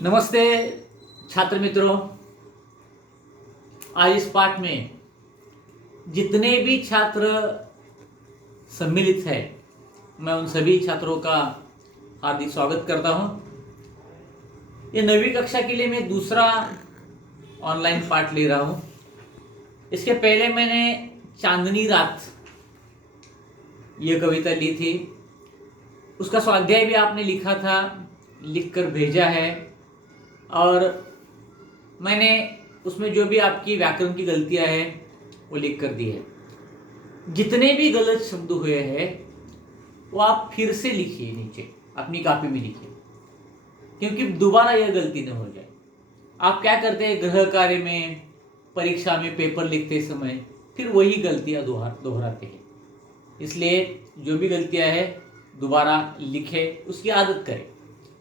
नमस्ते छात्र मित्रों। आज इस पाठ में जितने भी छात्र सम्मिलित हैं, मैं उन सभी छात्रों का हार्दिक स्वागत करता हूं। ये 9वीं कक्षा के लिए मैं दूसरा ऑनलाइन पाठ ले रहा हूं। इसके पहले मैंने चांदनी रात ये कविता ली थी, उसका स्वाध्याय भी आपने लिखा था, लिखकर भेजा है। और मैंने उसमें जो भी आपकी व्याकरण की गलतियां हैं वो लिख कर दी है। जितने भी गलत शब्द हुए हैं वो आप फिर से लिखिए, नीचे अपनी कॉपी में लिखिए, क्योंकि दोबारा यह गलती न हो जाए। आप क्या करते हैं, गृह कार्य में, परीक्षा में, पेपर लिखते समय फिर वही गलतियां दोहराते हैं। इसलिए जो भी गलतियां हैं दोबारा लिखे, उसकी आदत करें।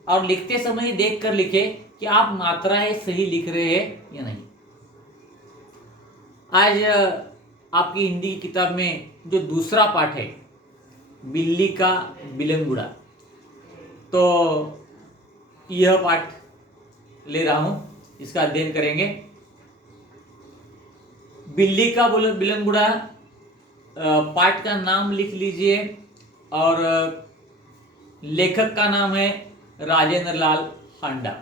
और लिखते समय देख कर लिखे कि आप मात्राएं सही लिख रहे हैं या नहीं। आज आपकी हिंदी की किताब में जो दूसरा पाठ है, बिल्ली का बिलंगुड़ा, तो यह पाठ ले रहा हूं, इसका अध्ययन करेंगे। बिल्ली का बिलंगुड़ा पाठ का नाम लिख लीजिए और लेखक का नाम है राजेंद्र लाल हांडा।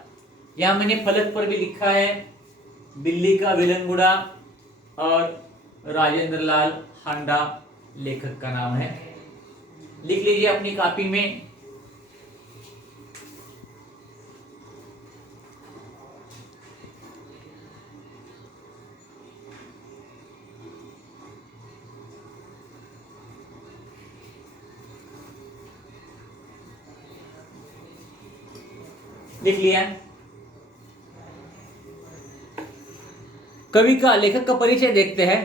यहाँ मैंने फलक पर भी लिखा है बिल्ली का बिलंगुड़ा और राजेंद्र लाल हांडा लेखक का नाम है। लिख लीजिए अपनी कॉपी में। लिख लिया। कवि का, लेखक का परिचय देखते हैं।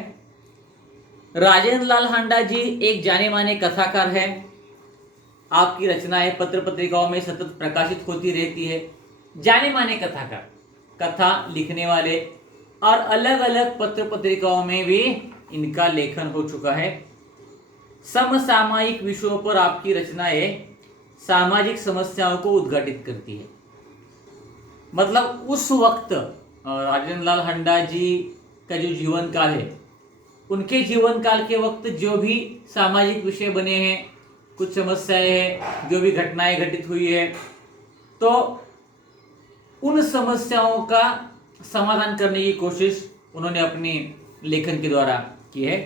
राजेंद्र लाल हांडा जी एक जाने माने कथाकार हैं। आपकी रचनाएं पत्र पत्रिकाओं में सतत प्रकाशित होती रहती है। जाने माने कथाकार, कथा लिखने वाले, और अलग अलग पत्र पत्रिकाओं में भी इनका लेखन हो चुका है। समसामयिक विषयों पर आपकी रचनाएं सामाजिक समस्याओं को उद्घाटित करती है। मतलब उस वक्त राजेंद्र लाल हांडा जी का जो जीवन काल है, उनके जीवन काल के वक्त जो भी सामाजिक विषय बने हैं, कुछ समस्याएं हैं, जो भी घटनाएं घटित हुई है, तो उन समस्याओं का समाधान करने की कोशिश उन्होंने अपने लेखन के द्वारा की है।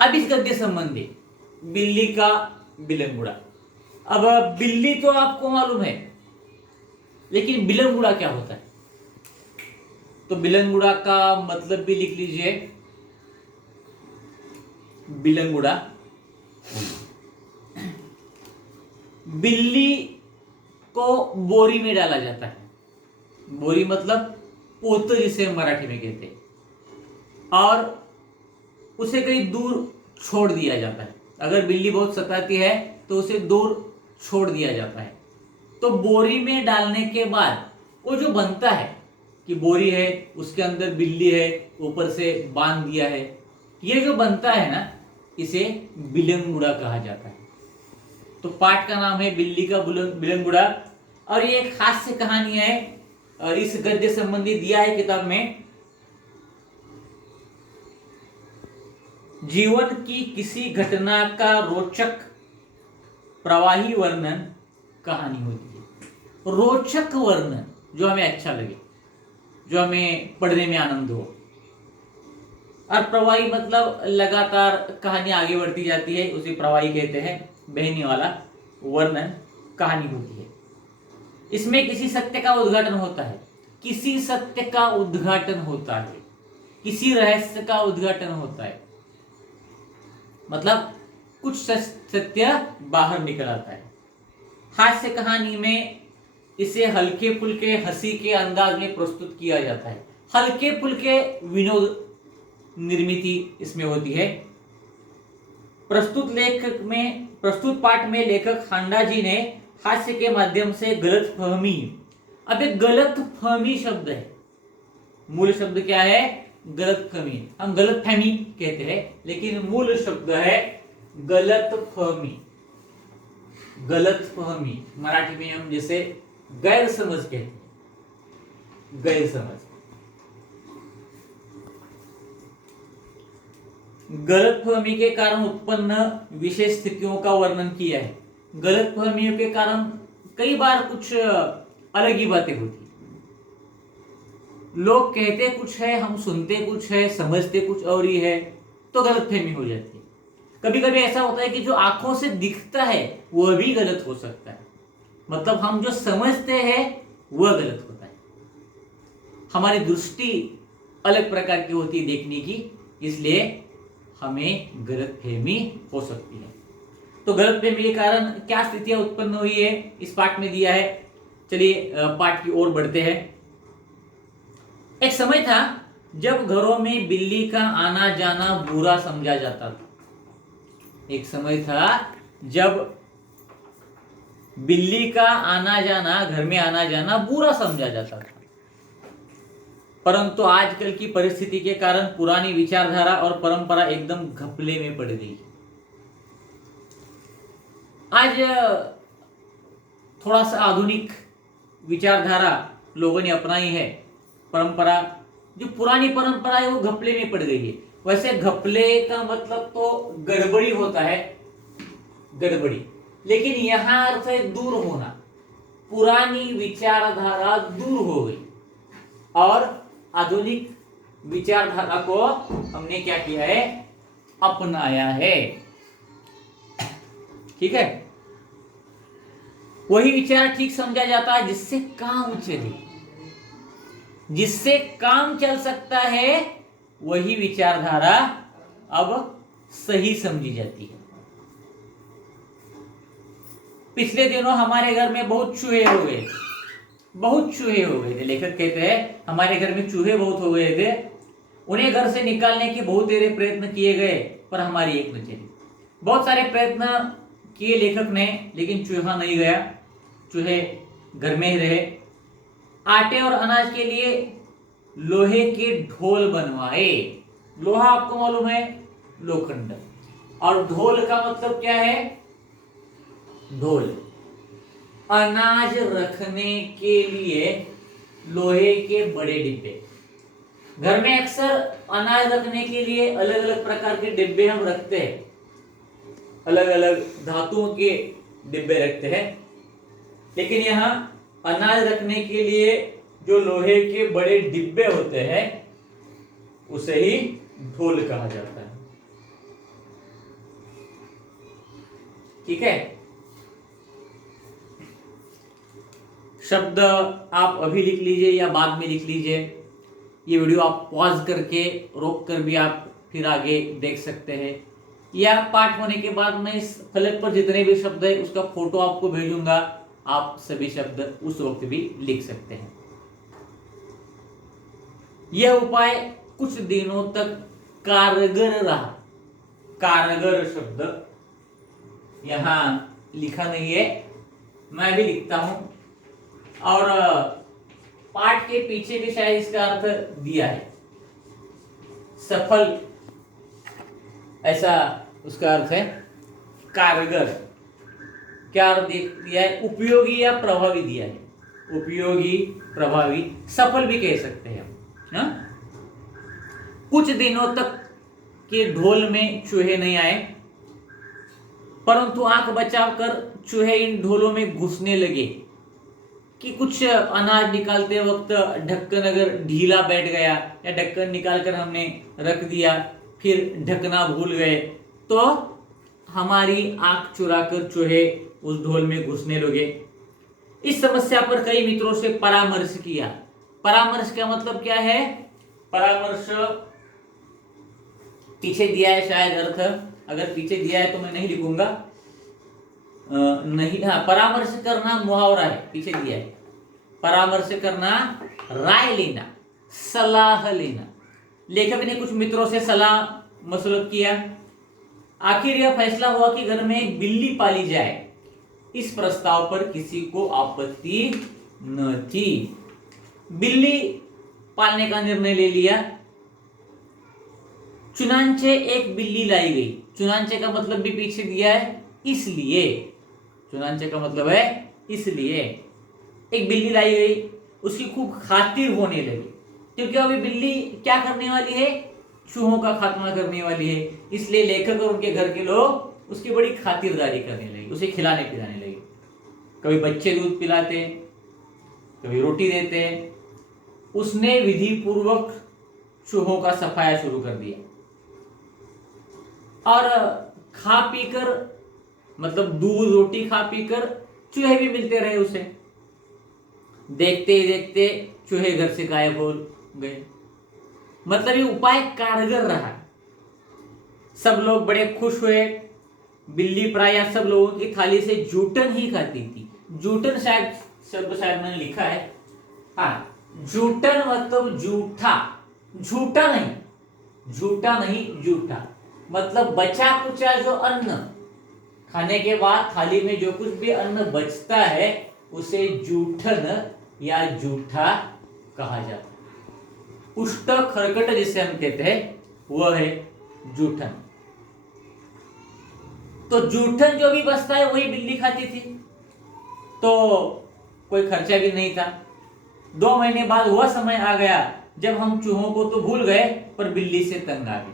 अब इस गद्य संबंधी बिल्ली का बिलंगुड़ा। अब बिल्ली तो आपको मालूम है, लेकिन बिलंगुड़ा क्या होता है? तो बिलंगुड़ा का मतलब भी लिख लीजिए। बिलंगुड़ा, बिल्ली को बोरी में डाला जाता है। बोरी मतलब पोत, जिसे मराठी में कहते हैं, और उसे कहीं दूर छोड़ दिया जाता है। अगर बिल्ली बहुत सताती है तो उसे दूर छोड़ दिया जाता है। तो बोरी में डालने के बाद वो जो बनता है कि बोरी है, उसके अंदर बिल्ली है, ऊपर से बांध दिया है, ये जो बनता है ना, इसे बिलंगुड़ा कहा जाता है। तो पाठ का नाम है बिल्ली का बिलंगुड़ा, और ये एक हास्य कहानी है। और इस गद्य संबंधी दिया है किताब में, जीवन की किसी घटना का रोचक प्रवाही वर्णन कहानी होती है। रोचक वर्णन, जो हमें अच्छा लगे, जो हमें पढ़ने में आनंद हो। और प्रवाही मतलब लगातार कहानी आगे बढ़ती जाती है, उसे प्रवाही कहते हैं। बहने वाला वर्णन कहानी होती है। इसमें किसी सत्य का उद्घाटन होता है, किसी सत्य का उद्घाटन होता है, किसी रहस्य का उद्घाटन होता है। मतलब कुछ सत्य बाहर निकल आता है। हास्य कहानी में इसे हल्के फुल्के हंसी के अंदाज में प्रस्तुत किया जाता है। हल्के फुल्के विनोद निर्मिति इसमें होती है। प्रस्तुत पाठ में लेखक हांडा जी ने हास्य के माध्यम से गलतफहमी, अब एक गलतफहमी शब्द है, मूल शब्द क्या है? गलतफहमी। हम गलतफहमी कहते हैं, लेकिन मूल शब्द है गलतफहमी। गलतफहमी मराठी में हम जैसे गैर समझ कहते हैं, गैर समझ। गलतफहमी के कारण उत्पन्न विशेष स्थितियों का वर्णन किया है। गलतफहमियों के कारण कई बार कुछ अलग ही बातें होती, लोग कहते कुछ है, हम सुनते कुछ है, समझते कुछ और ही है, तो गलतफहमी हो जाती है। कभी कभी ऐसा होता है कि जो आंखों से दिखता है वह भी गलत हो सकता है, मतलब हम जो समझते हैं वह गलत होता है। हमारी दृष्टि अलग प्रकार की होती है देखने की, इसलिए हमें गलतफहमी हो सकती है। तो गलतफहमी के कारण क्या स्थितियां उत्पन्न हुई है इस पाठ में दिया है। चलिए पाठ की ओर बढ़ते हैं। एक समय था जब घरों में बिल्ली का आना जाना बुरा समझा जाता था। एक समय था जब बिल्ली का आना जाना, घर में आना जाना बुरा समझा जाता था, परंतु आजकल की परिस्थिति के कारण पुरानी विचारधारा और परंपरा एकदम घपले में पड़ गई। आज थोड़ा सा आधुनिक विचारधारा लोगों ने अपनाई है। परंपरा, जो पुरानी परंपरा है वो घपले में पड़ गई है। वैसे घपले का मतलब तो गड़बड़ी होता है, गड़बड़ी, लेकिन यहां अर्थ है दूर होना। पुरानी विचारधारा दूर हो गई और आधुनिक विचारधारा को हमने क्या किया है, अपनाया है। ठीक है, वही विचार ठीक समझा जाता है जिससे काम चले, जिससे काम चल सकता है, वही विचारधारा अब सही समझी जाती है। पिछले दिनों हमारे घर में बहुत चूहे हो गए, बहुत चूहे हो गए थे। लेखक कहते हैं हमारे घर में चूहे बहुत हो गए थे, उन्हें घर से निकालने के बहुत देर प्रयत्न किए गए पर हमारी एक न चली। बहुत सारे प्रयत्न किए लेखक ने, लेकिन चूहा नहीं गया, चूहे घर में ही रहे। आटे और अनाज के लिए लोहे के ढोल बनवाए। लोहा आपको मालूम है, लोखंड, और ढोल का मतलब क्या है, ढोल अनाज रखने के लिए लोहे के बड़े डिब्बे। घर में अक्सर अनाज रखने के लिए अलग अलग प्रकार के डिब्बे हम रखते हैं, अलग अलग धातुओं के डिब्बे रखते हैं, लेकिन यहाँ अनाज रखने के लिए जो लोहे के बड़े डिब्बे होते हैं उसे ही ढोल कहा जाता है। ठीक है, शब्द आप अभी लिख लीजिए या बाद में लिख लीजिए। ये वीडियो आप पॉज करके, रोक कर भी आप फिर आगे देख सकते हैं, या पाठ होने के बाद मैं इस फलक पर जितने भी शब्द है उसका फोटो आपको भेजूंगा, आप सभी शब्द उस वक्त भी लिख सकते हैं। यह उपाय कुछ दिनों तक कारगर रहा। कारगर शब्द यहां लिखा नहीं है, मैं भी लिखता हूं, और पाठ के पीछे भी शायद इसका अर्थ दिया है। सफल, ऐसा उसका अर्थ है। कारगर क्या अर्थ दिया है, उपयोगी या प्रभावी दिया है। उपयोगी, प्रभावी, सफल भी कह सकते हैं हम। कुछ दिनों तक के ढोल में चूहे नहीं आए, परंतु आंख बचाव कर चूहे इन ढोलों में घुसने लगे कि कुछ अनाज निकालते वक्त ढक्कन अगर ढीला बैठ गया या ढक्कन निकालकर हमने रख दिया फिर ढकना भूल गए तो हमारी आंख चुराकर चूहे उस ढोल में घुसने लगे। इस समस्या पर कई मित्रों से परामर्श किया। परामर्श का मतलब क्या है, परामर्श पीछे दिया है शायद अर्थ, अगर पीछे दिया है तो मैं नहीं लिखूंगा, नहीं, हाँ, परामर्श करना मुहावरा है, पीछे दिया है। परामर्श करना, राय लेना, सलाह लेना। लेखक ने कुछ मित्रों से सलाह मशवरा किया। आखिर यह फैसला हुआ कि घर में एक बिल्ली पाली जाए। इस प्रस्ताव पर किसी को आपत्ति न थी। बिल्ली पालने का निर्णय ले लिया। चुनांचे एक बिल्ली लाई गई। चुनांचे का मतलब भी पीछे दिया है, इसलिए। चुनांचे का मतलब है इसलिए। एक बिल्ली लाई गई, उसकी खूब खातिर होने लगी, क्योंकि अभी बिल्ली क्या करने वाली है, चूहों का खात्मा करने वाली है। इसलिए लेखक और उनके घर के लोग उसकी बड़ी खातिरदारी करने लगे, उसे खिलाने पिलाने लगे। कभी बच्चे दूध पिलाते, कभी रोटी देते। उसने विधि पूर्वक चूहों का सफाया शुरू कर दिया और खा पीकर, मतलब दूध रोटी खा पीकर चूहे भी मिलते रहे उसे। देखते ही देखते चूहे घर से गायब हो गए। मतलब ये उपाय कारगर रहा। सब लोग बड़े खुश हुए। बिल्ली प्राय सब लोगों की थाली से जूठन ही खाती थी। जूठन शायद शब्द शायद मैंने लिखा है, हाँ, जूठन मतलब जूठा, झूठा नहीं, झूठा नहीं जूठा, मतलब बचा कुचा जो अन्न, खाने के बाद थाली में जो कुछ भी अन्न बचता है उसे जूठन या जूठा कहा जाता है। उष्ट खरकट जिसे हम कहते हैं वह है जूठन। तो जूठन जो भी बचता है वही बिल्ली खाती थी, तो कोई खर्चा भी नहीं था। 2 महीने बाद वह समय आ गया जब हम चूहों को तो भूल गए पर बिल्ली से तंग आ गए।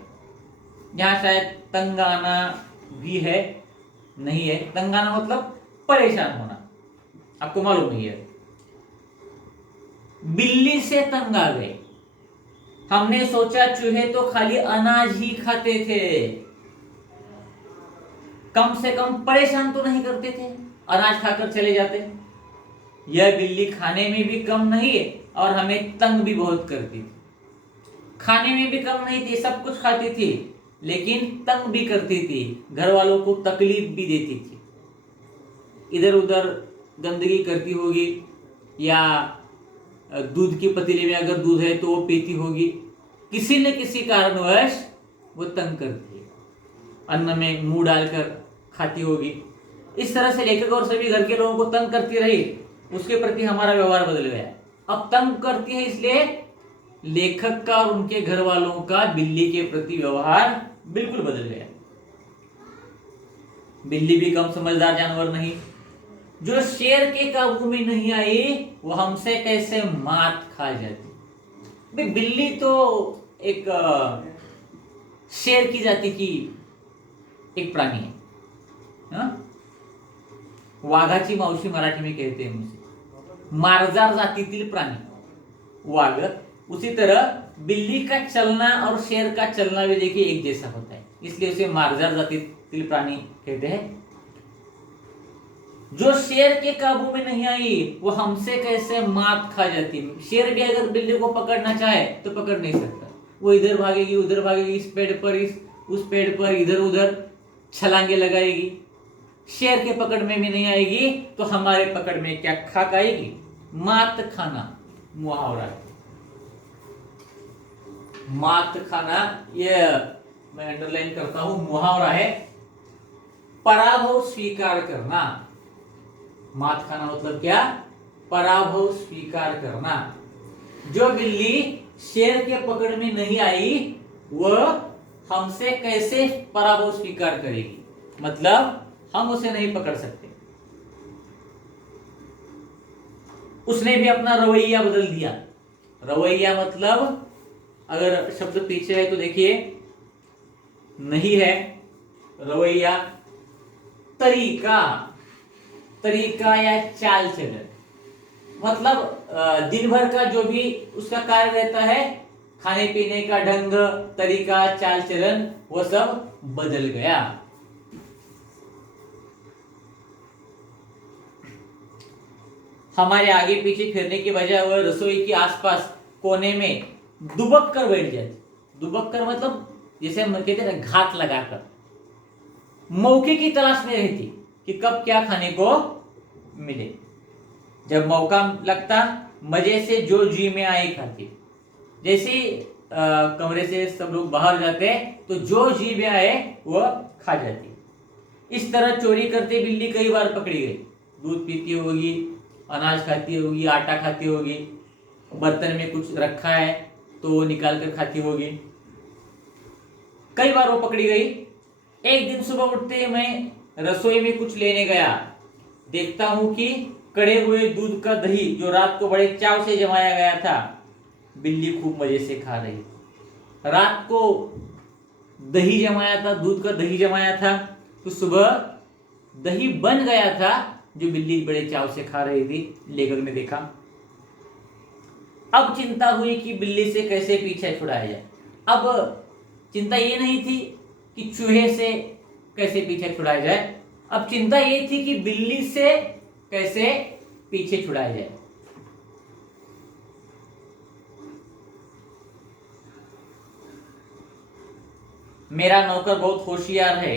यहां शायद तंग आना भी है, नहीं है, तंग आना मतलब परेशान होना, आपको मालूम नहीं है। बिल्ली से तंग आ गए। हमने सोचा चूहे तो खाली अनाज ही खाते थे, कम से कम परेशान तो नहीं करते थे, अनाज खाकर चले जाते। यह बिल्ली खाने में भी कम नहीं है और हमें तंग भी बहुत करती थी। खाने में भी कम नहीं थी, सब कुछ खाती थी, लेकिन तंग भी करती थी, घर वालों को तकलीफ भी देती थी। इधर उधर गंदगी करती होगी, या दूध की पतीले में अगर दूध है तो वो पीती होगी, किसी न किसी कारणवश वो तंग करती है, अन्न में मुंह डालकर खाती होगी। इस तरह से लेखक और सभी घर के लोगों को तंग करती रही, उसके प्रति हमारा व्यवहार बदल गया। अब तंग करती है इसलिए लेखक का और उनके घर वालों का बिल्ली के प्रति व्यवहार बिल्कुल बदल गया। बिल्ली भी कम समझदार जानवर नहीं, जो शेर के काबू में नहीं आई वो हमसे कैसे मात खा जाती। भाई बिल्ली तो एक शेर की जाति की एक प्राणी है, हा? वाघाची मावशी मराठी में कहते हैं मुझे, मार्जार जातीतील प्राणी वाघ। उसी तरह बिल्ली का चलना और शेर का चलना भी देखिए एक जैसा होता है, इसलिए उसे मार्जार जातीतील प्राणी कहते हैं। जो शेर के काबू में नहीं आई वो हमसे कैसे मात खा जाती। शेर भी अगर बिल्ली को पकड़ना चाहे तो पकड़ नहीं सकता, वो इधर भागेगी उधर भागेगी, इस पेड़ पर उस पेड़ पर इधर उधर छलांगे लगाएगी। शेर के पकड़ में भी नहीं आएगी तो हमारे पकड़ में क्या खाक आएगी। मात खाना मुहावरा है, मात खाना, यह मैं अंडरलाइन करता हूं, मुहावरा है। पराभव स्वीकार करना, मात खाना मतलब क्या, पराभव स्वीकार करना। जो बिल्ली शेर के पकड़ में नहीं आई वह हमसे कैसे पराभव स्वीकार करेगी, मतलब हम उसे नहीं पकड़ सकते। उसने भी अपना रवैया बदल दिया। रवैया मतलब अगर शब्द पीछे है तो देखिए, नहीं है, रवैया तरीका, तरीका या चाल चलन, मतलब दिन भर का जो भी उसका कार्य रहता है, खाने पीने का ढंग, तरीका, चाल चलन, वो सब बदल गया। हमारे आगे पीछे फिरने की बजाय वह रसोई के आसपास कोने में दुबक कर बैठ जाती। दुबक कर मतलब जैसे हम कहते हैं घात लगाकर, मौके की तलाश में रहती कि कब क्या खाने को मिले। जब मौका लगता मजे से जो जी में आई खाती। जैसे कमरे से सब लोग बाहर जाते तो जो जी में आए वह खा जाती। इस तरह चोरी करते बिल्ली कई बार पकड़ी गई। दूध पीती होगी, अनाज खाती होगी, आटा खाती होगी, बर्तन में कुछ रखा है तो वो निकाल कर खाती होगी। कई बार वो पकड़ी गई। एक दिन सुबह उठते ही मैं रसोई में कुछ लेने गया, देखता हूं कि कड़े हुए दूध का दही जो रात को बड़े चाव से जमाया गया था, बिल्ली खूब मजे से खा रही। रात को दही जमाया था, दूध का दही जमाया था, तो सुबह दही बन गया था जो बिल्ली बड़े चाव से खा रही थी। लेखक ने देखा। अब चिंता हुई कि बिल्ली से कैसे पीछा छुड़ाया जाए। अब चिंता ये नहीं थी कि चूहे से कैसे पीछे छुड़ाया जाए, अब चिंता ये थी कि बिल्ली से कैसे पीछे छुड़ाया जाए। मेरा नौकर बहुत होशियार है।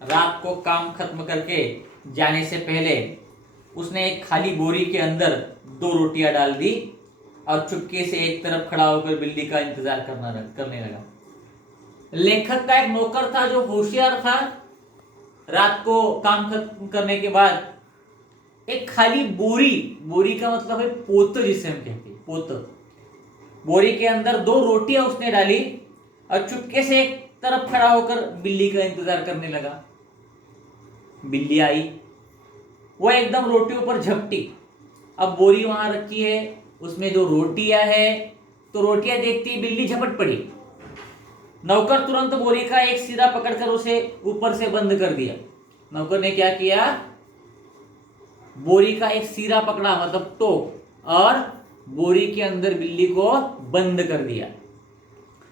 रात को काम खत्म करके जाने से पहले उसने एक खाली बोरी के अंदर 2 रोटियां डाल दी और चुपके से एक तरफ खड़ा होकर बिल्ली का इंतजार करने लगा। लेखक का एक नौकर था जो होशियार था। रात को काम खत्म करने के बाद एक खाली बोरी का मतलब है पोत, जिसे हम कहते हैं पोत, बोरी के अंदर 2 रोटियां उसने डाली और चुपके से एक तरफ खड़ा होकर बिल्ली का इंतजार करने लगा। बिल्ली आई, वो एकदम रोटियों पर झपटी। अब बोरी वहां रखी है, उसमें 2 रोटियां है, तो रोटियां देखती ही बिल्ली झपट पड़ी। नौकर तुरंत बोरी का एक सिरा पकड़कर उसे ऊपर से बंद कर दिया। नौकर ने क्या किया, बोरी का एक सिरा पकड़ा मतलब टोक, और बोरी के अंदर बिल्ली को बंद कर दिया।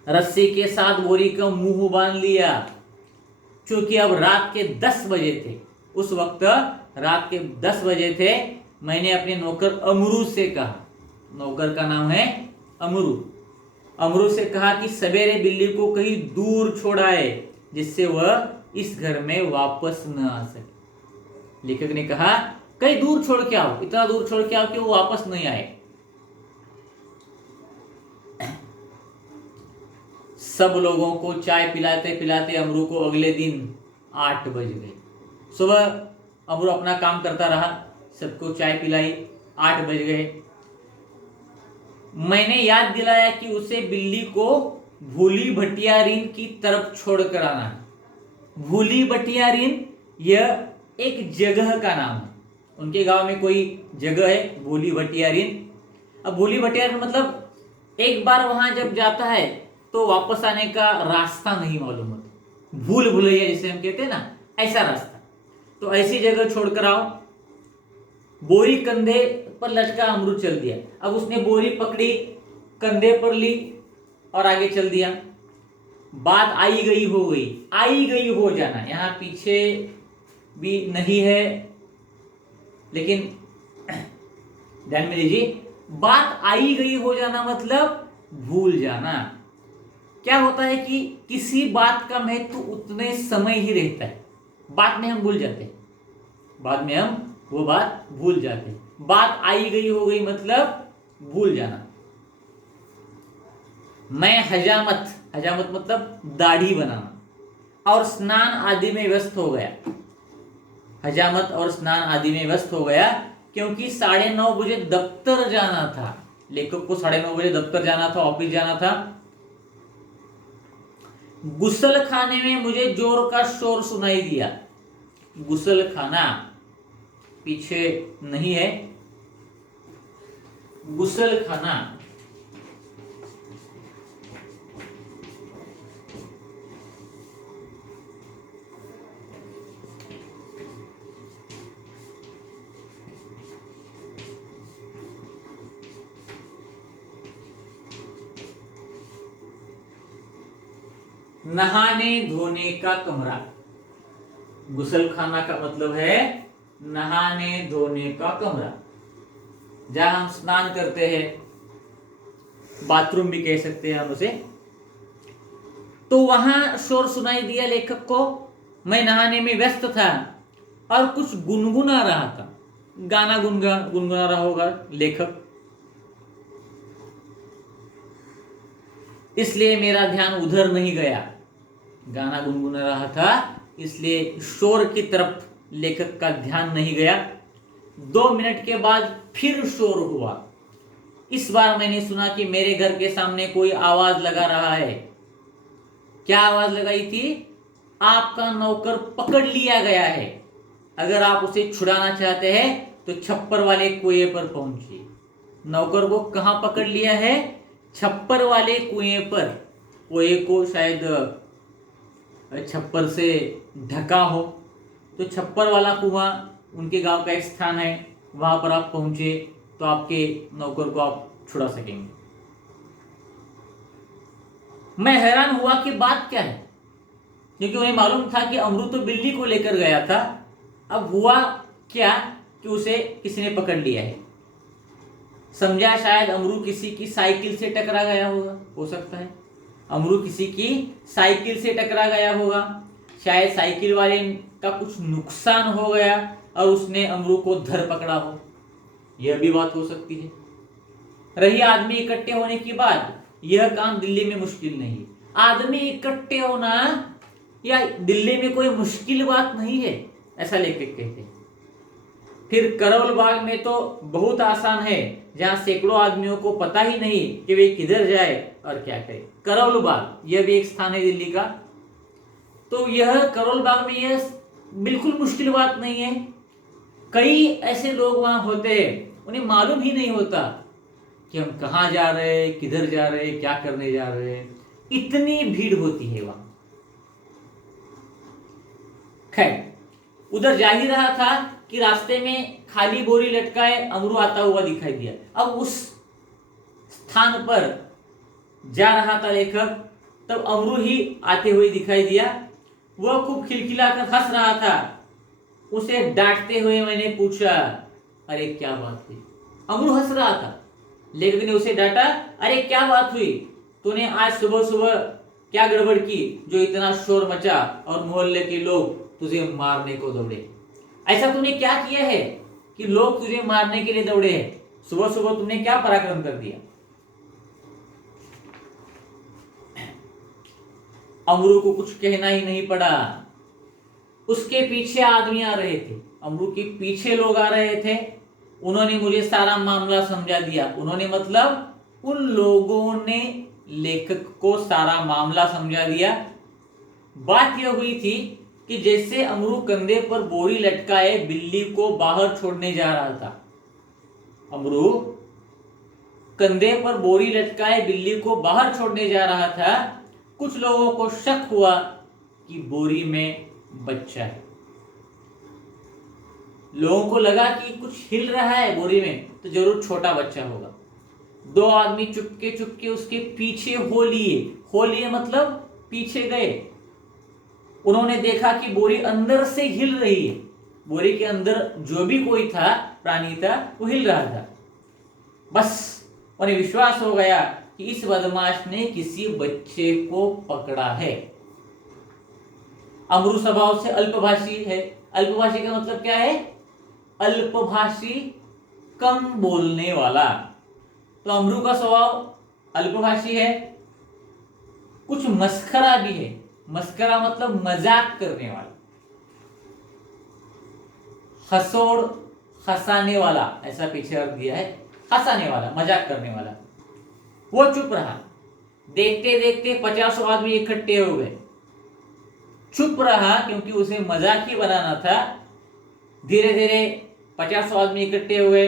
रस्सी के साथ बोरी का मुंह बांध लिया। क्योंकि अब रात के 10 बजे थे, उस वक्त रात के 10 बजे थे। मैंने अपने नौकर अमरू से कहा, नौकर का नाम है अमरू से कहा कि सवेरे बिल्ली को कहीं दूर छोड़ाए जिससे वह इस घर में वापस न आ सके। लेखक ने कहा कहीं दूर छोड़ के आओ, इतना दूर छोड़ के आओ कि वो वापस नहीं आए। सब लोगों को चाय पिलाते पिलाते अमरू को अगले दिन 8 बज गए। सुबह अमरू अपना काम करता रहा, सबको चाय पिलाई, 8 बज गए। मैंने याद दिलाया कि उसे बिल्ली को भूली भटियारिन की तरफ छोड़ कर आना है। भूली भटियारिन यह एक जगह का नाम है। उनके गांव में कोई जगह है भूली भटियारिन। अब भूली भटियारिन मतलब एक बार वहां जब जाता है तो वापस आने का रास्ता नहीं मालूम होता, भूल भुलैया जिसे हम कहते हैं ना, ऐसा रास्ता। तो ऐसी जगह छोड़कर आओ। बोरी कंधे पर लटका अमरू चल दिया। अब उसने बोरी पकड़ी, कंधे पर ली और आगे चल दिया। बात आई गई हो जाना यहां पीछे भी नहीं है, लेकिन ध्यान में लीजिए, बात आई गई हो जाना मतलब भूल जाना। क्या होता है कि किसी बात का महत्व उतने समय ही रहता है, बाद में हम भूल जाते हैं, बाद में हम वो बात भूल जाते हैं। बात आई गई हो गई मतलब भूल जाना। मैं हजामत मतलब दाढ़ी बनाना और स्नान आदि में व्यस्त हो गया। हजामत और स्नान आदि में व्यस्त हो गया क्योंकि 9:30 बजे दफ्तर जाना था। लेखक को 9:30 बजे दफ्तर जाना था, ऑफिस जाना था। गुसल खाने में मुझे जोर का शोर सुनाई दिया। गुसल खाना पीछे नहीं है, गुसल खाना। नहाने धोने का कमरा। गुसल खाना का मतलब है नहाने धोने का कमरा, जहां हम स्नान करते हैं, बाथरूम भी कह सकते हैं हम उसे। तो वहां शोर सुनाई दिया लेखक को। मैं नहाने में व्यस्त था और कुछ गुनगुना रहा था। गाना गुनगुना रहा होगा लेखक, इसलिए मेरा ध्यान उधर नहीं गया। गाना गुनगुना रहा था इसलिए शोर की तरफ लेखक का ध्यान नहीं गया। 2 मिनट के बाद फिर शोर हुआ। इस बार मैंने सुना कि मेरे घर के सामने कोई आवाज लगा रहा है। क्या आवाज लगाई थी? आपका नौकर पकड़ लिया गया है। अगर आप उसे छुड़ाना चाहते हैं तो छप्पर वाले कुएं पर पहुंचे। नौकर को कहाँ पकड़ लिया है? छप्पर वाले कुएं पर। कुएं को शायद छप्पर से ढका हो, तो छप्पर वाला कुआं उनके गांव का एक स्थान है, वहां पर आप पहुंचे तो आपके नौकर को आप छुड़ा सकेंगे। मैं हैरान हुआ कि बात क्या है, क्योंकि उन्हें मालूम था कि अमरू तो बिल्ली को लेकर गया था। अब हुआ क्या कि उसे किसी ने पकड़ लिया है। समझा शायद अमरू किसी की साइकिल से टकरा गया होगा, हो सकता है अमरू किसी की साइकिल से टकरा गया होगा, शायद साइकिल वाले का कुछ नुकसान हो गया और उसने अमरू को धर पकड़ा हो, यह भी बात हो सकती है। रही आदमी इकट्ठे होने की बात, यह काम दिल्ली में मुश्किल नहीं। आदमी इकट्ठे होना या दिल्ली में कोई मुश्किल बात नहीं है, ऐसा लेखक कहते हैं। फिर करोल बाग में तो बहुत आसान है, जहां सैकड़ों आदमियों को पता ही नहीं कि वे किधर जाए और क्या करे। करोल बाग यह भी एक स्थान है दिल्ली का। तो यह करोल बाग में यह बिल्कुल मुश्किल बात नहीं है। कई ऐसे लोग वहां होते हैं, उन्हें मालूम ही नहीं होता कि हम कहाँ जा रहे हैं, किधर जा रहे हैं, क्या करने जा रहे हैं। इतनी भीड़ होती है वहां। खैर, उधर जा ही रहा था कि रास्ते में खाली बोरी लटकाए अमरू आता हुआ दिखाई दिया। अब उस स्थान पर जा रहा था लेखक, तब अमरू ही आते हुए दिखाई दिया। वह खूब खिलखिलाकर हंस रहा था। उसे डांटते हुए मैंने पूछा, अरे क्या बात हुई? अमरू हंस रहा था, लेखक ने उसे डांटा, अरे क्या बात हुई? तूने आज सुबह सुबह क्या गड़बड़ की जो इतना शोर मचा और मोहल्ले के लोग तुझे मारने को दौड़े? ऐसा तूने क्या किया है कि लोग तुझे मारने के लिए दौड़े हैं? सुबह सुबह तुमने क्या पराक्रम कर दिया? अमरू को कुछ कहना ही नहीं पड़ा। उसके पीछे आदमी आ रहे थे, अमरू के पीछे लोग आ रहे थे। उन्होंने मुझे सारा मामला समझा दिया। उन्होंने मतलब उन लोगों ने लेखक को सारा मामला समझा दिया। बात यह हुई थी कि जैसे अमरू कंधे पर बोरी लटकाए बिल्ली को बाहर छोड़ने जा रहा था। अमरू कंधे पर बोरी लटकाए बिल्ली को बाहर छोड़ने जा रहा था। कुछ लोगों को शक हुआ कि बोरी में बच्चा है। लोगों को लगा कि कुछ हिल रहा है बोरी में, तो जरूर छोटा बच्चा होगा। दो आदमी चुपके चुपके उसके पीछे हो लिए मतलब पीछे गए। उन्होंने देखा कि बोरी अंदर से हिल रही है। बोरी के अंदर जो भी कोई था, प्राणी था, वो हिल रहा था। बस उन्हें विश्वास हो गया कि इस बदमाश ने किसी बच्चे को पकड़ा है। अमरू स्वभाव से अल्पभाषी है। अल्पभाषी का मतलब क्या है? अल्पभाषी, कम बोलने वाला। तो अमरू का स्वभाव अल्पभाषी है। कुछ मस्खरा भी है। मस्करा मतलब मजाक करने वाला, हंसोड़, हंसाने वाला, ऐसा पीछे अर्थ दिया है। हंसाने वाला, मजाक करने वाला। वो चुप रहा। देखते देखते 50 आदमी इकट्ठे हो गए। चुप रहा क्योंकि उसे मजाक ही बनाना था। धीरे धीरे 50 आदमी इकट्ठे हुए।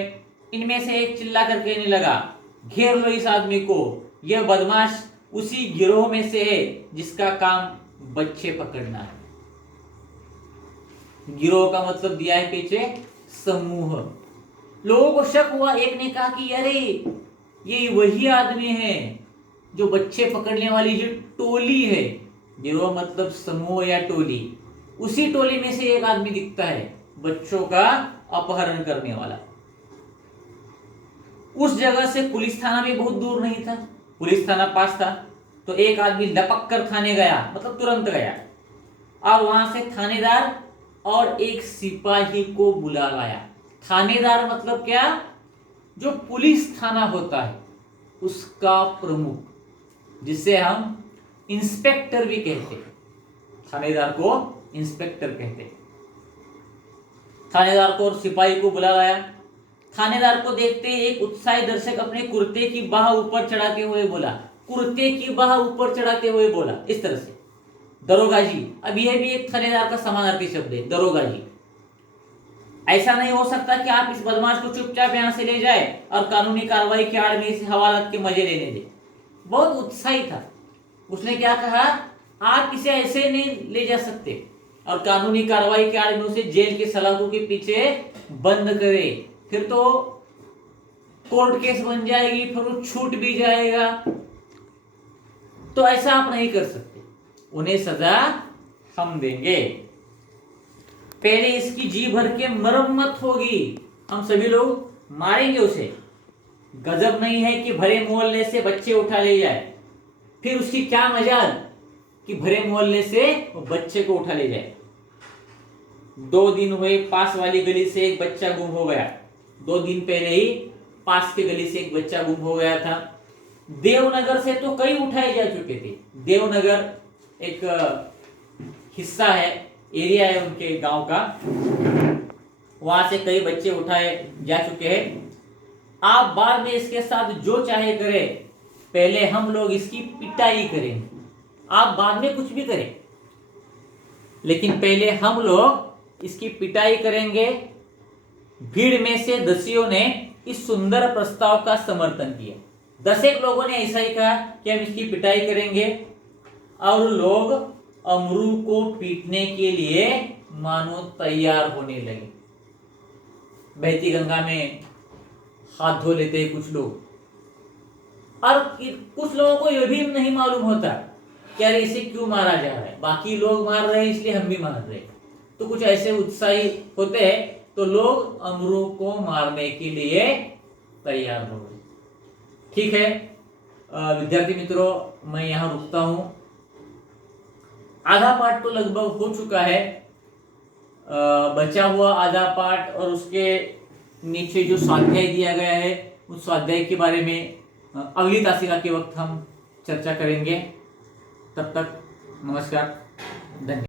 इनमें से एक चिल्ला कर कहने लगा, घेर लो इस आदमी को, यह बदमाश उसी गिरोह में से है जिसका काम बच्चे पकड़ना है। गिरोह का मतलब दिया है पीछे, समूह। लोगों को शक हुआ। एक ने कहा कि अरे ये वही आदमी है जो बच्चे पकड़ने वाली जो टोली है। गिरोह मतलब समूह या टोली। उसी टोली में से एक आदमी दिखता है, बच्चों का अपहरण करने वाला। उस जगह से पुलिस थाना भी बहुत दूर नहीं था, पुलिस थाना पास था। तो एक आदमी लपक कर थाने गया, मतलब तुरंत गया, और वहां से थानेदार और एक सिपाही को बुला लाया। थानेदार मतलब क्या? जो पुलिस थाना होता है उसका प्रमुख, जिसे हम इंस्पेक्टर भी कहते हैं। थानेदार को इंस्पेक्टर कहते हैं। थानेदार को और सिपाही को बुला लाया। थानेदार को देखते ही एक उत्साही दर्शक अपने कुर्ते की बाह ऊपर चढ़ाते हुए बोला, कुर्ते की बाह ऊपर चढ़ाते हुए बोला इस तरह से, दरोगा जी। अब यह भी एक थानेदार का समानार्थी शब्द है, दरोगा जी। ऐसा नहीं हो सकता कि आप इस बदमाश को चुपचाप यहां से ले जाए और कानूनी कार्रवाई के आड़ में इस हवालात के मजे लेने दे। बहुत उत्साही था। उसने क्या कहा, आप इसे ऐसे नहीं ले जा सकते और कानूनी कार्रवाई के आड़ में उसे जेल के सलाखों के पीछे बंद करे, फिर तो कोर्ट केस बन जाएगी, फिर वो छूट भी जाएगा। तो ऐसा आप नहीं कर सकते, उन्हें सजा हम देंगे। पहले इसकी जी भर के मरम्मत होगी, हम सभी लोग मारेंगे उसे। गजब नहीं है कि भरे मोहल्ले से बच्चे उठा ले जाए, फिर उसकी क्या मजाल कि भरे मोहल्ले से वो बच्चे को उठा ले जाए। 2 दिन हुए, पास वाली गली से एक बच्चा गुम हो गया। 2 दिन पहले ही पास की गली से एक बच्चा गुम हो गया था। देवनगर से तो कई उठाए जा चुके थे। देवनगर एक हिस्सा है, एरिया है उनके गांव का, वहां से कई बच्चे उठाए जा चुके हैं। आप बाद में इसके साथ जो चाहे करें, पहले हम लोग इसकी पिटाई करेंगे। आप बाद में कुछ भी करें, लेकिन पहले हम लोग इसकी पिटाई करेंगे। भीड़ में से 10 ने इस सुंदर प्रस्ताव का समर्थन किया। 10 लोगों ने ऐसा ही कहा कि हम इसकी पिटाई करेंगे, और लोग अमरू को पीटने के लिए मानो तैयार होने लगे। बहती गंगा में हाथ धो लेते हैं कुछ लोग, और कुछ लोगों को यह भी नहीं मालूम होता कि अरे इसे क्यों मारा जा रहा है, बाकी लोग मार रहे हैं इसलिए हम भी मार रहे हैं। तो कुछ ऐसे उत्साही होते हैं, तो लोग अमरू को मारने के लिए तैयार हो गए। ठीक है विद्यार्थी मित्रों, मैं यहां रुकता हूं। आधा पाठ तो लगभग हो चुका है, बचा हुआ आधा पाठ और उसके नीचे जो स्वाध्याय दिया गया है, उस स्वाध्याय के बारे में अगली तासिका के वक्त हम चर्चा करेंगे। तब तक नमस्कार, धन्यवाद।